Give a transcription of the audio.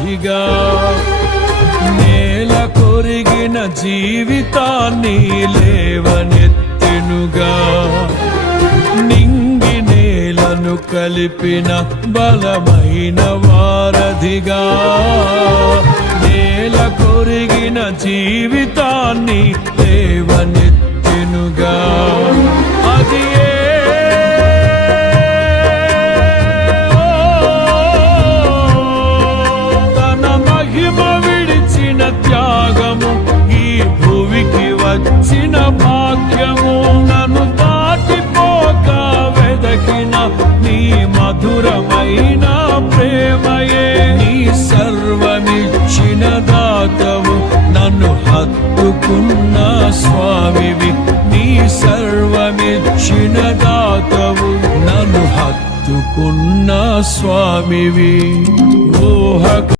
వారధిగా నేల కొరిగిన జీవితాన్ని లేవనెత్తెనుగా నింగి నేలను కలిపిన బలమైన వారధిగా నేల కొరిగిన జీవితాన్ని లేవనెత్తెనుగా అది తన మహిమ విడిచిన త్యాగము ఈ భూమికి వచ్చిన భాగ్యము నన్ను దాటిపోక వెదకిన నీ మధురమైన ప్రేమయే నీ సర్వమిచ్చిన దాతవు నన్ను హత్తుకున్న స్వామివి నీ సర్వమిచ్చిన దాతవు నన్ను హత్తుకున్న స్వామివి ఊహ